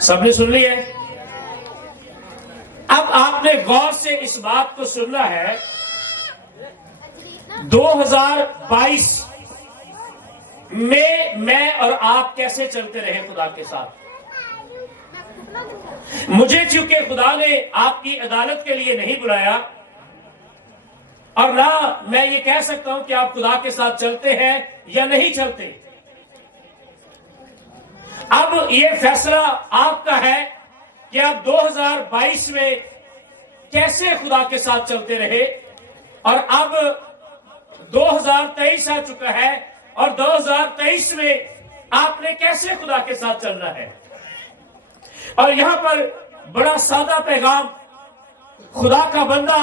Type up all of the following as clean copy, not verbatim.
سب نے سن لی ہے؟ اب آپ نے غور سے اس بات کو سننا ہے 2022 میں اور آپ کیسے چلتے رہے خدا کے ساتھ. مجھے چونکہ خدا نے آپ کی عدالت کے لیے نہیں بلایا اور نہ میں یہ کہہ سکتا ہوں کہ آپ خدا کے ساتھ چلتے ہیں یا نہیں چلتے. اب یہ فیصلہ آپ کا ہے کہ آپ 2022 میں کیسے خدا کے ساتھ چلتے رہے اور اب 2023 آ چکا ہے اور 2023 میں آپ نے کیسے خدا کے ساتھ چلنا ہے. اور یہاں پر بڑا سادہ پیغام خدا کا بندہ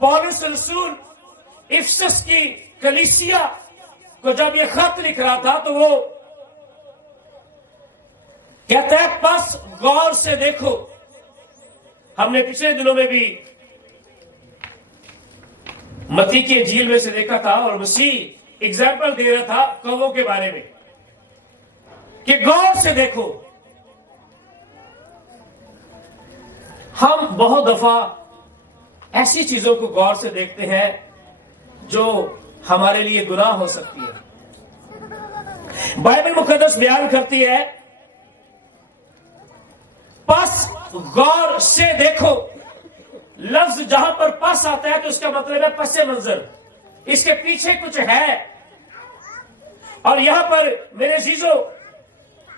پولس رسول افسس کی کلیسیا کو جب یہ خط لکھ رہا تھا تو وہ کہتا ہے پس غور سے دیکھو. ہم نے پچھلے دنوں میں بھی متی کی انجیل میں سے دیکھا تھا اور مسیح اگزامپل دے رہا تھا کووں کے بارے میں کہ غور سے دیکھو. ہم بہت دفعہ ایسی چیزوں کو غور سے دیکھتے ہیں جو ہمارے لیے گناہ ہو سکتی ہے. بائبل مقدس بیان کرتی ہے پس غور سے دیکھو. لفظ جہاں پر پس آتا ہے تو اس کا مطلب ہے پس منظر، اس کے پیچھے کچھ ہے. اور یہاں پر میرے عزیزو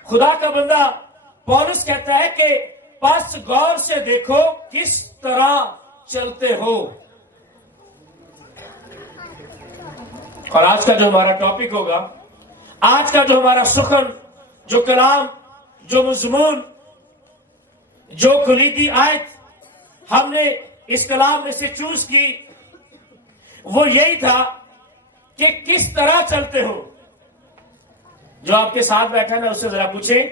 خدا کا بندہ پولس کہتا ہے کہ پس غور سے دیکھو کس طرح چلتے ہو. اور آج کا جو ہمارا ٹاپک ہوگا، آج کا جو ہمارا سخن، جو کلام، جو مضمون، جو کلیدی آیت ہم نے اس کلام میں سے چوز کی وہ یہی تھا کہ کس طرح چلتے ہو. جو آپ کے ساتھ بیٹھا نا اس سے ذرا پوچھیں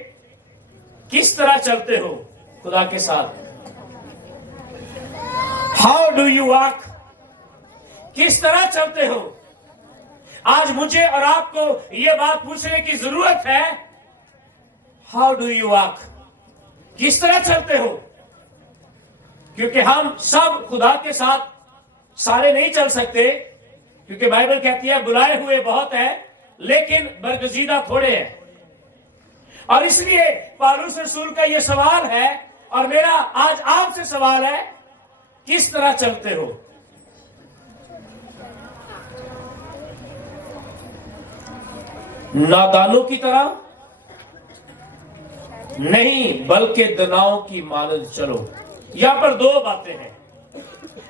کس طرح چلتے ہو خدا کے ساتھ. ہاؤ ڈو یو واک، کس طرح چلتے ہو. آج مجھے اور آپ کو یہ بات پوچھنے کی ضرورت ہے ہاؤ ڈو یو واک، کس طرح چلتے ہو. کیونکہ ہم سب خدا کے ساتھ سارے نہیں چل سکتے، کیونکہ بائبل کہتی ہے بلائے ہوئے بہت ہیں لیکن برگزیدہ تھوڑے ہیں. اور اس لیے پالوس رسول کا یہ سوال ہے اور میرا آج آپ سے سوال ہے کس طرح چلتے ہو. نادانوں کی طرح نہیں بلکہ دناؤں کی مانند چلو. یہاں پر دو باتیں ہیں،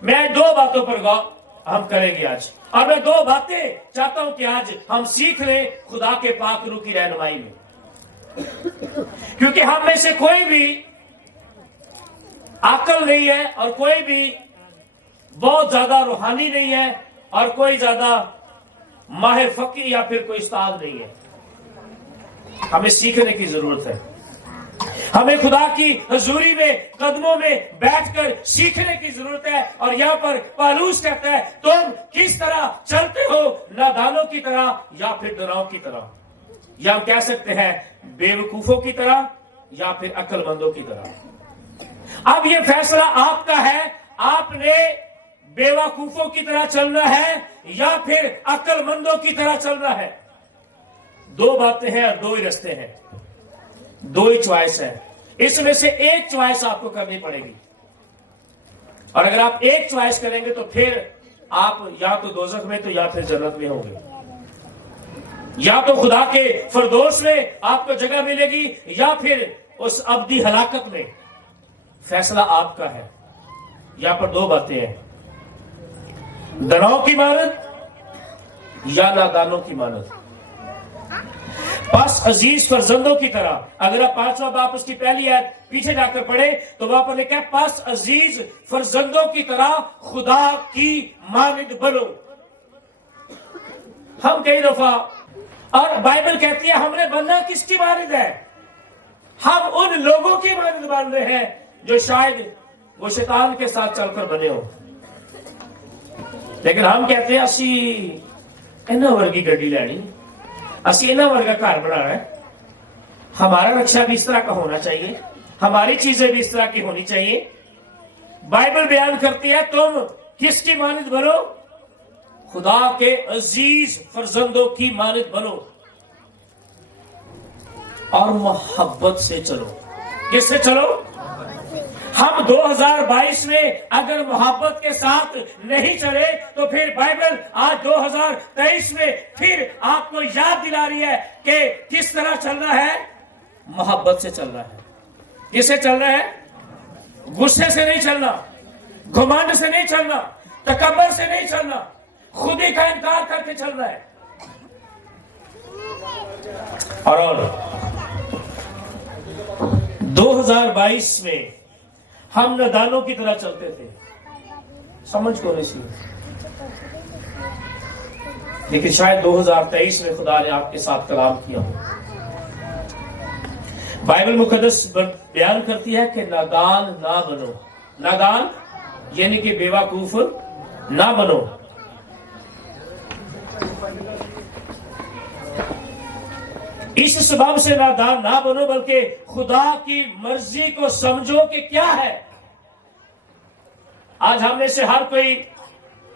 میں دو باتوں پر غور ہم کریں گے آج، اور میں دو باتیں چاہتا ہوں کہ آج ہم سیکھ لیں خدا کے پاک روح کی رہنمائی میں. کیونکہ ہم میں سے کوئی بھی عقل نہیں ہے اور کوئی بھی بہت زیادہ روحانی نہیں ہے اور کوئی زیادہ ماہر فقی یا پھر کوئی استاد نہیں ہے. ہمیں سیکھنے کی ضرورت ہے. ہمیں خدا کی حضوری میں قدموں میں بیٹھ کر سیکھنے کی ضرورت ہے. اور یہاں پر پالوس کہتا ہے تم کس طرح چلتے ہو، نادانوں کی طرح یا پھر دناؤں کی طرح، یا ہم کہہ سکتے ہیں بے وقوفوں کی طرح یا پھر عقل مندوں کی طرح. اب یہ فیصلہ آپ کا ہے، آپ نے بے وقوفوں کی طرح چلنا ہے یا پھر عقل مندوں کی طرح چلنا ہے. دو باتیں ہیں اور دو ہی رستے ہیں، دو ہی چوائس ہے. اس میں سے ایک چوائس آپ کو کرنی پڑے گی، اور اگر آپ ایک چوائس کریں گے تو پھر آپ یا تو دوزخ میں تو یا پھر جنت میں ہوں گے. یا تو خدا کے فردوس میں آپ کو جگہ ملے گی یا پھر اس ابدی ہلاکت میں. فیصلہ آپ کا ہے. یہاں پر دو باتیں ہیں، دناؤں کی مانند یا نادانوں کی مانند. بس عزیز فرزندوں کی طرح، اگر آپ 5واں باب اس کی پہلی آیت پیچھے جا کر پڑھیں تو وہاں پر لکھا ہے پس عزیز فرزندوں کی طرح خدا کی مانند بنو. ہم کئی دفعہ، اور بائبل کہتی ہے ہم نے بننا کس کی مانند ہے؟ ہم ان لوگوں کی مانند بن رہے ہیں جو شاید وہ شیطان کے ساتھ چل کر بنے ہو. لیکن ہم کہتے ہیں اسی انہاں ورگی گڈی لینی، اسی انہاں ورگا گھر بنانا ہے، ہمارا رکشا بھی اس طرح کا ہونا چاہیے, ہماری چیزیں بھی اس طرح کی ہونی چاہیے. بائبل بیان کرتی ہے تم کس کی مانند بنو؟ خدا کے عزیز فرزندوں کی مانند بنو اور محبت سے چلو. کس سے چلو؟ ہم 2022 میں اگر محبت کے ساتھ نہیں چلے تو پھر بائبل آج 2023 میں پھر آپ کو یاد دلا رہی ہے کہ کس طرح چلنا ہے. محبت سے چلنا ہے. کس سے چلنا ہے؟ غصے سے نہیں چلنا, گھمنڈ سے نہیں چلنا, تکبر سے نہیں چلنا, خودی کا انکار کر کے چلنا ہے. اور 2022 میں ہم نادانوں کی طرح چلتے تھے, سمجھ کو نہیں سی, لیکن شاید 2023 میں خدا نے آپ کے ساتھ کلام کیا ہو. بائبل مقدس بیان کرتی ہے کہ نادان نہ بنو. نادان یعنی کہ بیوقوف نہ بنو. اس سبب سے نادان نہ بنو بلکہ خدا کی مرضی کو سمجھو کہ کیا ہے. آج ہم میں سے ہر کوئی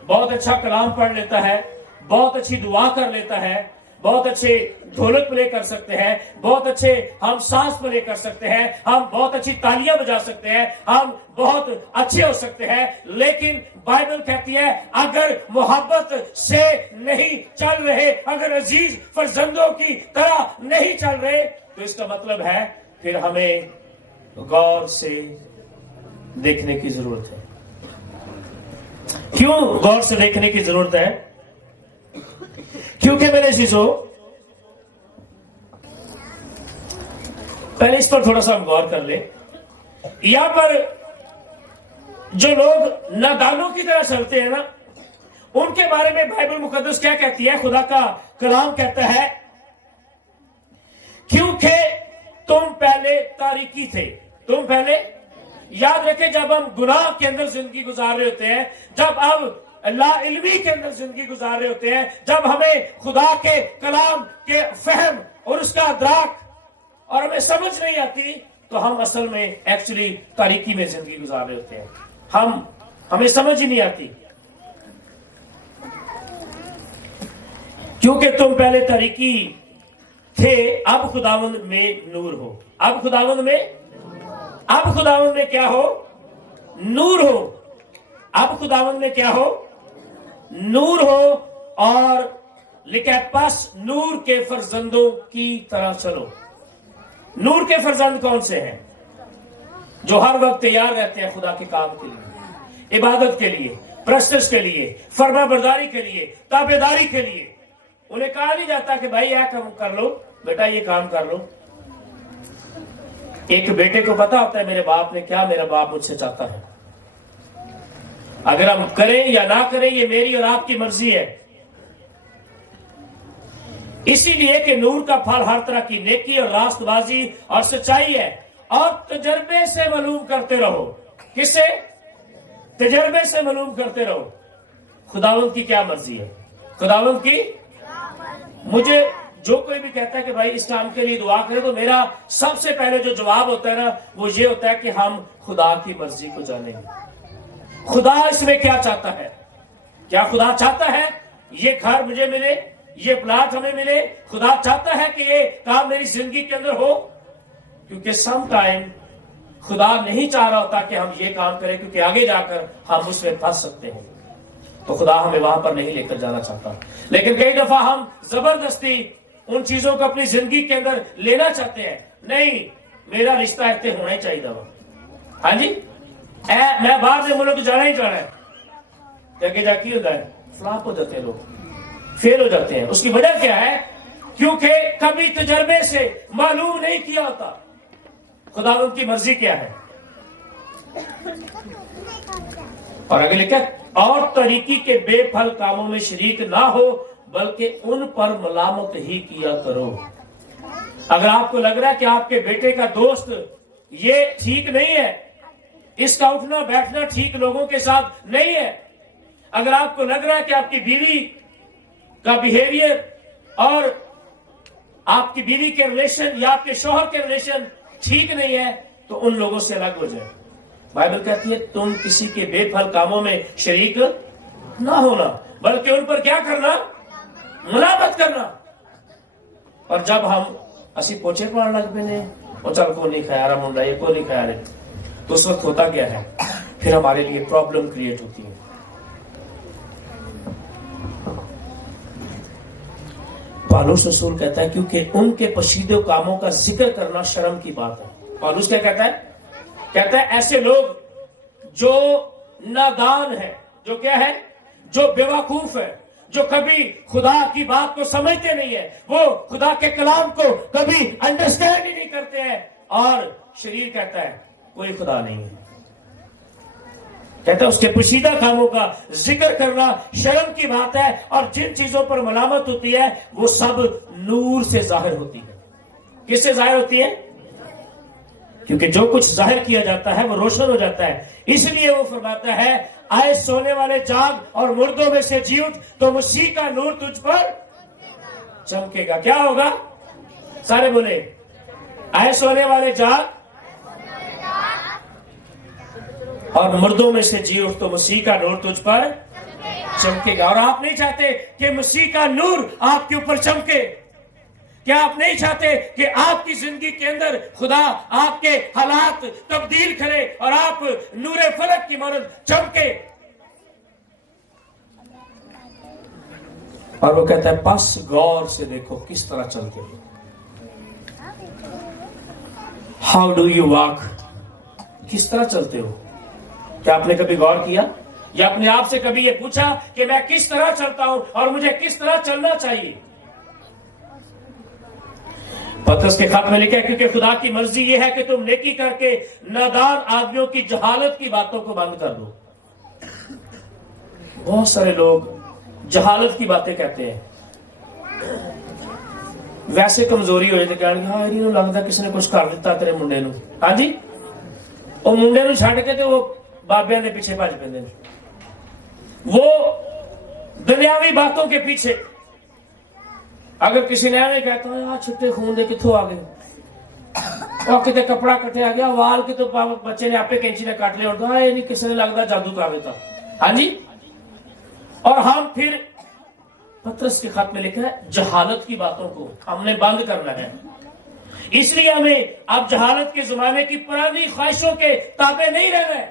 بہت اچھا کلام پڑھ لیتا ہے, بہت اچھی دعا کر لیتا ہے, بہت اچھے ڈھولک پلے کر سکتے ہیں, بہت اچھے ہم سانس پلے کر سکتے ہیں, ہم بہت اچھی تالیاں بجا سکتے ہیں, ہم بہت اچھے ہو سکتے ہیں. لیکن بائبل کہتی ہے اگر محبت سے نہیں چل رہے, اگر عزیز فرزندوں کی طرح نہیں چل رہے, تو اس کا مطلب ہے پھر ہمیں غور سے دیکھنے کی ضرورت ہے. کیوں غور سے دیکھنے کی ضرورت ہے؟ کیونکہ میرے عزیزو, پہلے اس پر تھوڑا سا ہم غور کر لیں. یہاں پر جو لوگ نادانوں کی طرح چلتے ہیں نا, ان کے بارے میں بائبل مقدس کیا کہتی ہے؟ خدا کا کلام کہتا ہے کیونکہ تم پہلے تاریکی تھے. تم پہلے, یاد رکھیں, جب ہم گناہ کے اندر زندگی گزار رہے ہوتے ہیں, جب اب لا علمی کے اندر زندگی گزار رہے ہوتے ہیں, جب ہمیں خدا کے کلام کے فہم اور اس کا ادراک اور ہمیں سمجھ نہیں آتی, تو ہم اصل میں ایکچولی تاریکی میں زندگی گزار رہے ہوتے ہیں. ہمیں سمجھ ہی نہیں آتی. کیونکہ تم پہلے تاریکی تھے, اب خداوند میں نور ہو. اب خداوند میں کیا ہو؟ نور ہو. اب خداوند میں کیا ہو؟ نور ہو. اور لکھا ہے پس نور کے فرزندوں کی طرح چلو. نور کے فرزند کون سے ہیں؟ جو ہر وقت تیار رہتے ہیں خدا کے کام کے لیے, عبادت کے لیے, پرستش کے لیے, فرما برداری کے لیے, تابعداری کے لیے. انہیں کہا نہیں جاتا کہ بھائی یہ کام کر لو, بیٹا یہ کام کر لو. ایک بیٹے کو پتا ہوتا ہے میرے باپ نے کیا میرا باپ مجھ سے چاہتا ہے. اگر ہم کریں یا نہ کریں یہ میری اور آپ کی مرضی ہے. اسی لیے کہ نور کا پھل ہر طرح کی نیکی اور راست بازی اور سچائی ہے, اور تجربے سے معلوم کرتے رہو. کس سے؟ تجربے سے معلوم کرتے رہو. خداوند کی کیا مرضی ہے؟ خداوند کی, مجھے جو کوئی بھی کہتا ہے کہ بھائی اس کام کے لیے دعا کرے, تو میرا سب سے پہلے جو جواب ہوتا ہے نا, وہ یہ ہوتا ہے کہ ہم خدا کی مرضی کو جانیں گے. خدا اس میں کیا چاہتا ہے؟ کیا خدا چاہتا ہے یہ گھر مجھے ملے, یہ پلاٹ ہمیں ملے؟ خدا چاہتا ہے کہ یہ کام میری زندگی کے اندر ہو؟ کیونکہ سم ٹائم خدا نہیں چاہ رہا ہوتا کہ ہم یہ کام کریں, کیونکہ آگے جا کر ہم اس میں پھنس سکتے ہیں. تو خدا ہمیں وہاں پر نہیں لے کر جانا چاہتا. لیکن کئی دفعہ ہم زبردستی ان چیزوں کو اپنی زندگی کے اندر لینا چاہتے ہیں. نہیں, میرا رشتہ ایسے ہونا ہی چاہیے تھا. ہاں جی, میں باہر سے ملک جانا ہی چاہنا ہے. جگہ جا کی ہوتا ہے, فلاپ ہو جاتے ہیں لوگ, فیل ہو جاتے ہیں. اس کی وجہ کیا ہے؟ کیونکہ کبھی تجربے سے معلوم نہیں کیا ہوتا خداوند کی مرضی کیا ہے. اور آگے لکھا, اور طریقی کے بے پھل کاموں میں شریک نہ ہو بلکہ ان پر ملامت ہی کیا کرو. اگر آپ کو لگ رہا ہے کہ آپ کے بیٹے کا دوست یہ ٹھیک نہیں ہے, اس کا اٹھنا بیٹھنا ٹھیک لوگوں کے ساتھ نہیں ہے, اگر آپ کو لگ رہا ہے کہ آپ کی بیوی کا بیہیویئر اور آپ کی بیوی کے ریلیشن یا آپ کے شوہر کے ریلیشن ٹھیک نہیں ہے تو ان لوگوں سے الگ ہو جائے. بائبل کہتی ہے تم کسی کے بے پھل کاموں میں شریک نہ ہونا بلکہ ان پر کیا کرنا؟ ملامت کرنا. اور جب ہم اسی پوچھے پڑھنے لگ پے نے وہ چل کو نہیں کھایا رہا منڈا یہ کو نہیں کھایا رہے تو اس وقت ہوتا کیا ہے پھر ہمارے لیے پرابلم کریٹ ہوتی ہے. پالوس رسول کہتا ہے کیونکہ ان کے پشیدہ کاموں کا ذکر کرنا شرم کی بات ہے. پالوس کیا کہتا ہے؟ کہتا ہے ایسے لوگ جو نادان ہے، جو کیا ہے؟ جو بیوقوف ہے، جو کبھی خدا کی بات کو سمجھتے نہیں ہے، وہ خدا کے کلام کو کبھی انڈرسٹینڈ ہی نہیں کرتے ہیں. اور شریر کہتا ہے کوئی خدا نہیں ہے. کہتا ہے اس کے پوشیدہ کاموں کا ذکر کرنا شرم کی بات ہے. اور جن چیزوں پر ملامت ہوتی ہے وہ سب نور سے ظاہر ہوتی ہے. کس سے ظاہر ہوتی ہے؟ کیونکہ جو کچھ ظاہر کیا جاتا ہے وہ روشن ہو جاتا ہے. اس لیے وہ فرماتا ہے آئے سونے والے جاگ اور مردوں میں سے جی اٹھ تو مسیح کا نور تجھ پر چمکے گا. کیا ہوگا؟ سارے بولے آئے سونے والے جاگ اور مردوں میں سے جی اٹھ تو مسیح کا نور تجھ پر چمکے گا. اور آپ نہیں چاہتے کہ مسیح کا نور آپ کے اوپر چمکے؟ کیا آپ نہیں چاہتے کہ آپ کی زندگی کے اندر خدا آپ کے حالات تبدیل کرے اور آپ نور فلک کی مانند چمکے؟ اور وہ کہتا ہے پس غور سے دیکھو کس طرح چلتے ہو. How do you walk? کس طرح چلتے ہو؟ کیا آپ نے کبھی غور کیا یا اپنے آپ سے کبھی یہ پوچھا کہ میں کس طرح چلتا ہوں اور مجھے کس طرح چلنا چاہیے؟ پترس کے خط میں لکھا ہے کیونکہ خدا کی مرضی یہ ہے کہ تم نیکی کر کے نادان آدمیوں کی جہالت کی باتوں کو بند کر دو. بہت سارے لوگ جہالت کی باتیں کہتے ہیں. ویسے کمزوری ہو جاتی کہنے ہاں یہ لگتا کسی نے کچھ کر دیتا تیرے منڈے نو. ہاں جی وہ منڈے نو چھڈ کے تو وہ بابیاں دے پیچھے بھج پیندے نے. وہ دنیاوی باتوں کے پیچھے. اگر کسی نے ایویں کہتا ہے آ چھٹے خون دے کتھوں آ گئے اور کتے کپڑا کٹیا گیا وال کی تو بچے نے آپ کینچی نے کاٹ لیا اور یہ نہیں کسی نے لگتا جادو کر دیتا. ہاں جی. اور ہم پھر پترس کے خط میں لکھا ہے جہالت کی باتوں کو ہم نے بند کرنا ہے. اس لیے ہمیں اب جہالت کے زمانے کی پرانی خواہشوں کے تابع نہیں رہنا ہے.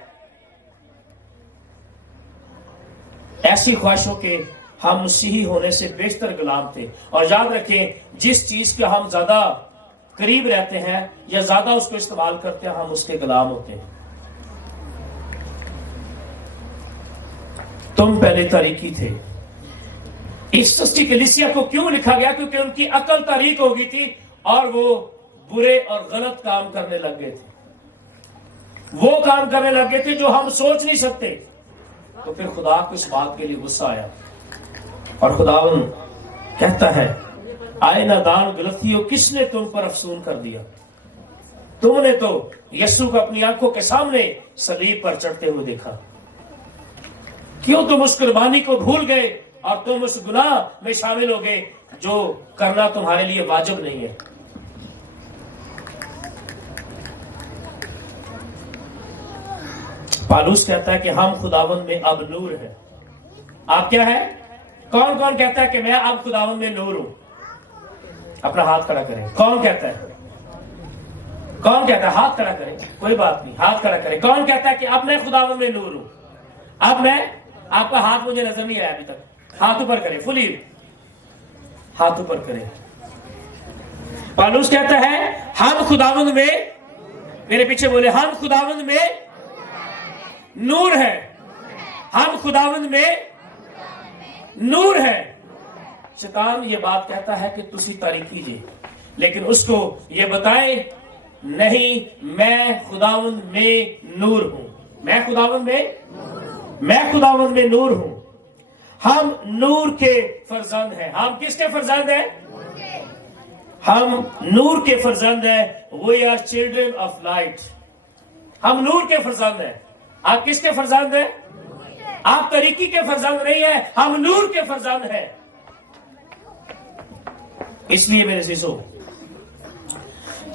ایسی خواہشوں کے ہم مسیحی ہونے سے بیشتر غلام تھے. اور یاد رکھیں جس چیز کے ہم زیادہ قریب رہتے ہیں یا زیادہ اس کو استعمال کرتے ہیں ہم اس کے غلام ہوتے ہیں. تم پہلے تاریکی تھے. اس سستی کلیسیا کو کیوں لکھا گیا؟ کیونکہ ان کی عقل تاریک ہو گئی تھی اور وہ برے اور غلط کام کرنے لگ گئے تھے. وہ کام کرنے لگ گئے تھے جو ہم سوچ نہیں سکتے. تو پھر خدا کو اس بات کے لیے غصہ آیا اور خداوند کہتا ہے آئے نادان غلطیوں کس نے تم پر افسون کر دیا؟ تم نے تو یسوع کو اپنی آنکھوں کے سامنے صلیب پر چڑھتے ہوئے دیکھا. کیوں تم اس قربانی کو بھول گئے اور تم اس گناہ میں شامل ہو گئے جو کرنا تمہارے لیے واجب نہیں ہے؟ پالوس کہتا ہے کہ ہم خداوند میں اب نور ہیں. آپ کیا ہے؟ کون کون کہتا ہے کہ میں اب خداوند میں نور ہوں؟ اپنا ہاتھ کھڑا کریں. کون کہتا ہے؟ کون کہتا ہے؟ ہاتھ کھڑا کریں. کوئی بات نہیں ہاتھ کھڑا کریں. کون کہتا ہے کہ اب میں خداوند میں نور ہوں؟ اب میں آپ کا ہاتھ مجھے نظر نہیں آیا ابھی تک. ہاتھ اوپر کریں. فلی ہاتھ اوپر کریں. پالوس کہتا ہے ہم خداوند میں، میرے پیچھے بولے، ہم خداوند میں نور ہے. ہم خداوند میں نور ہے. شیطان یہ بات کہتا ہے کہ تسی تاریکی جی، لیکن اس کو یہ بتائے نہیں میں خداوند میں نور ہوں. میں خداوند میں نور ہوں. ہم نور کے فرزند ہیں. ہم کس کے فرزند ہیں؟ ہم نور کے فرزند ہیں. We are children of light. ہم نور کے فرزند ہیں. آپ کس کے فرزند ہیں؟ آپ طریقی کے فرزند نہیں ہیں، ہم نور کے فرزند ہیں. اس لیے میرے عزیزو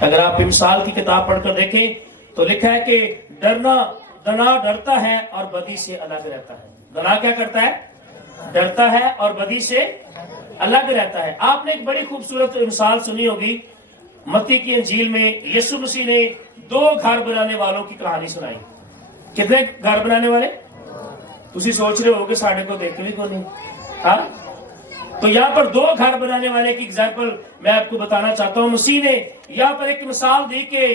اگر آپ امثال کی کتاب پڑھ کر دیکھیں تو لکھا ہے کہ دنا ڈرتا ہے اور بدی سے الگ رہتا ہے. دنا کیا کرتا ہے؟ ڈرتا ہے اور بدی سے الگ رہتا ہے. آپ نے ایک بڑی خوبصورت مثال سنی ہوگی، متی کی انجیل میں یسوع مسیح نے 2 گھر بنانے والوں کی کہانی سنائی. کتنے گھر بنانے والے؟ تسی سوچ رہے ہو کہ ساڑھے کو دیکھ بھی کو نہیں. ہاں، تو یہاں پر 2 گھر بنانے والے کی ایگزامپل میں آپ کو بتانا چاہتا ہوں. مسیح نے یہاں پر ایک مثال دی کہ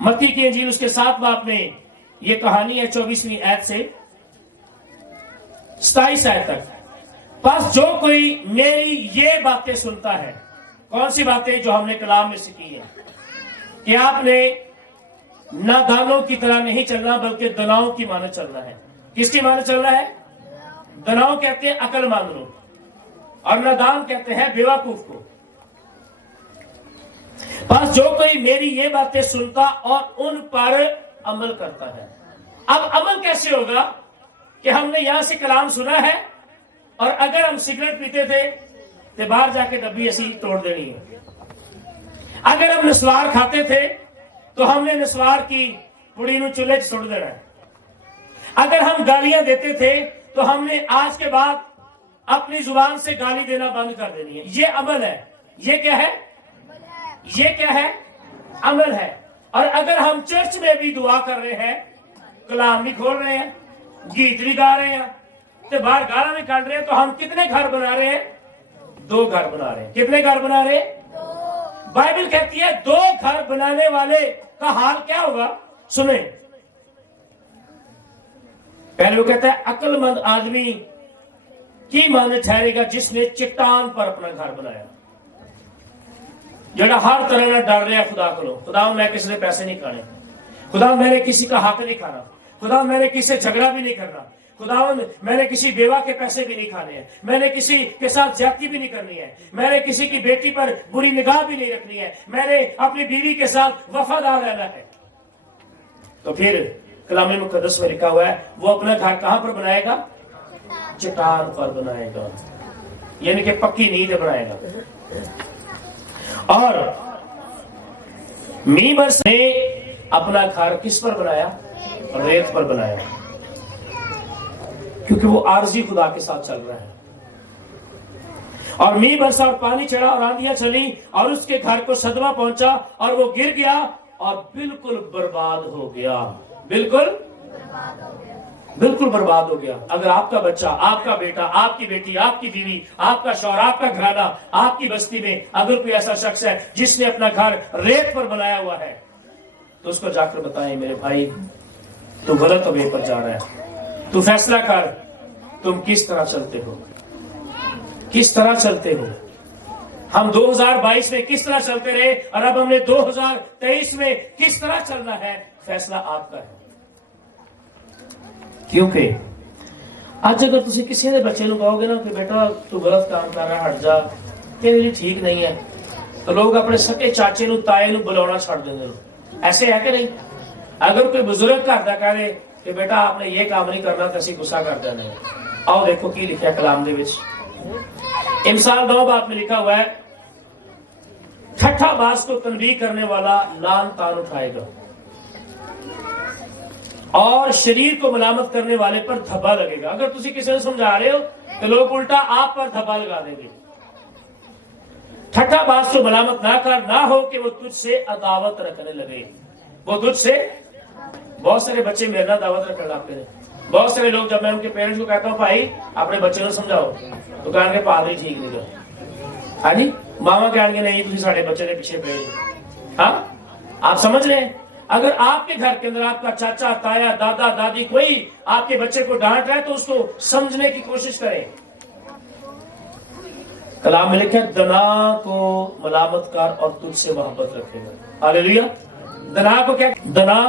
متی کی انجیل اس کے 7 باب میں یہ کہانی ہے 24ویں آیت سے 27 آیت تک. پس جو کوئی میری یہ باتیں سنتا ہے. کون سی باتیں؟ جو ہم نے کلام میں سیکھی ہے کہ آپ نے نادانوں کی طرح نہیں چلنا بلکہ دناؤں کی مانند چلنا ہے. کس کی مانند چلنا ہے؟ دناؤں کہتے ہیں عقل مند لوگ اور نادان کہتے ہیں بیوقوف کو. پس جو کوئی میری یہ باتیں سنتا اور ان پر عمل کرتا ہے. اب عمل کیسے ہوگا کہ ہم نے یہاں سے کلام سنا ہے اور اگر ہم سگریٹ پیتے تھے تو باہر جا کے ڈبی ایسی توڑ دینی ہے. اگر ہم نسوار کھاتے تھے تو ہم نے نسوار کی پڑی نو چولہے سٹ دینا ہے. اگر ہم گالیاں دیتے تھے تو ہم نے آج کے بعد اپنی زبان سے گالی دینا بند کر دینی ہے. یہ عمل ہے. یہ کیا ہے؟ یہ کیا ہے؟ عمل ہے. اور اگر ہم چرچ میں بھی دعا کر رہے ہیں، کلام بھی کھول رہے ہیں، گیت بھی گا رہے ہیں، تو باہر گالا بھی کاٹ رہے ہیں، تو ہم کتنے گھر بنا رہے ہیں؟ 2 گھر بنا رہے ہیں. کتنے گھر بنا رہے ہیں؟ بائبل کہتی ہے 2 گھر بنانے والے کا حال کیا ہوگا؟ سنیں. پہلے وہ کہتا ہے عقل مند آدمی کی مانند ٹھہرے گا جس نے چٹان پر اپنا گھر بنایا. جڑا ہر طرح نہ ڈر رہا ہے خدا کو. خدا میں کسی نے پیسے نہیں کھانے، خدا میں نے کسی کا حق نہیں کھانا، خدا میں نے کسی سے جھگڑا بھی نہیں کرنا، خدا میں نے کسی بیوہ کے پیسے بھی نہیں کھانے ہیں، میں نے کسی کے ساتھ زیادتی بھی نہیں کرنی ہے، میں نے کسی کی بیٹی پر بری نگاہ بھی نہیں رکھنی ہے، میں نے اپنی بیوی کے ساتھ وفادار رہنا ہے. تو پھر کلام مقدس میں لکھا ہوا ہے وہ اپنا گھر کہاں پر بنائے گا؟ چٹان پر بنائے گا، یعنی کہ پکی نیند بنائے گا. اور میمرس نے اپنا گھر کس پر بنایا؟ ریت پر بنایا، کیونکہ وہ عارضی خدا کے ساتھ چل رہا ہے. اور می برسا اور پانی چڑھا اور آندیاں چلی اور اس کے گھر کو صدمہ پہنچا اور وہ گر گیا اور بالکل برباد ہو گیا. بالکل برباد ہو گیا. اگر آپ کا بچہ، آپ کا بیٹا، آپ کی بیٹی، آپ کی بیوی، آپ کا شوہر، آپ کا گھرانہ، آپ کی بستی میں اگر کوئی ایسا شخص ہے جس نے اپنا گھر ریت پر بنایا ہوا ہے تو اس کو جا کر بتائیں میرے بھائی تو غلط وے پر جا رہا ہے. تو فیصلہ کر تم کس طرح چلتے ہو، کس طرح چلتے ہو. ہم 2022 میں کس طرح چلتے رہے اور اب ہم نے 2023 میں کس طرح چلنا ہے، فیصلہ آپ کا ہے. کیونکہ آج اگر تسی کسی نے بچے نو کہو گے نا کہ بیٹا تو غلط کام کر رہا ہٹ جا، تیرے لیے ٹھیک نہیں ہے، تو لوگ اپنے سکے چاچے نو تائے نو بلاونا چھڑ دیں گے. ایسے ہے کہ نہیں؟ اگر کوئی بزرگ گھر دا کہہ دے کہ بیٹا آپ نے یہ کام نہیں کرنا تو اسی غصہ کر دینا ہے. آؤ دیکھو کی لکھا ہے کلام دے وچ. امثال 2 باب میں لکھا ہوا ہے ٹھٹھا باز کو تنبیہ کرنے والا لان تان اٹھائے گا اور شریر کو ملامت کرنے والے پر دھبا لگے گا. اگر تسی کسی نے سمجھا رہے ہو تو لوگ الٹا آپ پر دھبا لگا دیں گے. ٹھٹھا باز کو ملامت نہ کر، نہ ہو کہ وہ تجھ سے عداوت رکھنے لگے. وہ تجھ سے، بہت سارے بچے میرے نہ دعوت رکھنے لگتے ہیں. بہت سارے لوگ جب میں ان کے پیرنٹس کو کہتا ہوں بھائی اپنے بچے کو سمجھاؤ تو کہنے کے پادری ٹھیک نہیں کر. ہاں جی، ماما کہنے کے نہیں تھی ساڑھے بچے کے پیچھے پہ. ہاں آپ سمجھ رہے ہیں؟ اگر آپ کے گھر کے اندر آپ کا چاچا، تایا، دادا، دادی کوئی آپ کے بچے کو ڈانٹ رہا ہے تو اس کو سمجھنے کی کوشش کریں. کلام میں لکھا ہے دنا کو ملامت کر اور تجھ سے محبت رکھے گا. ہاللیلویا. دنا کو کیا؟ دنا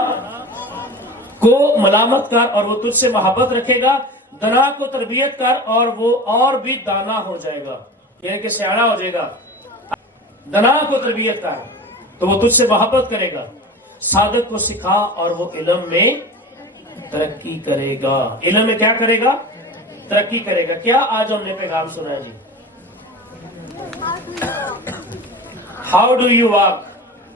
کو ملامت کر اور وہ تجھ سے محبت رکھے گا. دنا کو تربیت کر اور وہ اور بھی دانا ہو جائے گا، یعنی کہ سیاڑا ہو جائے گا. دنا کو تربیت کر تو وہ تجھ سے محبت کرے گا. صادق کو سکھا اور وہ علم میں ترقی کرے گا. علم میں کیا کرے گا؟ ترقی کرے گا. کیا آج ہم نے پیغام سنا ہے جی؟ How do you walk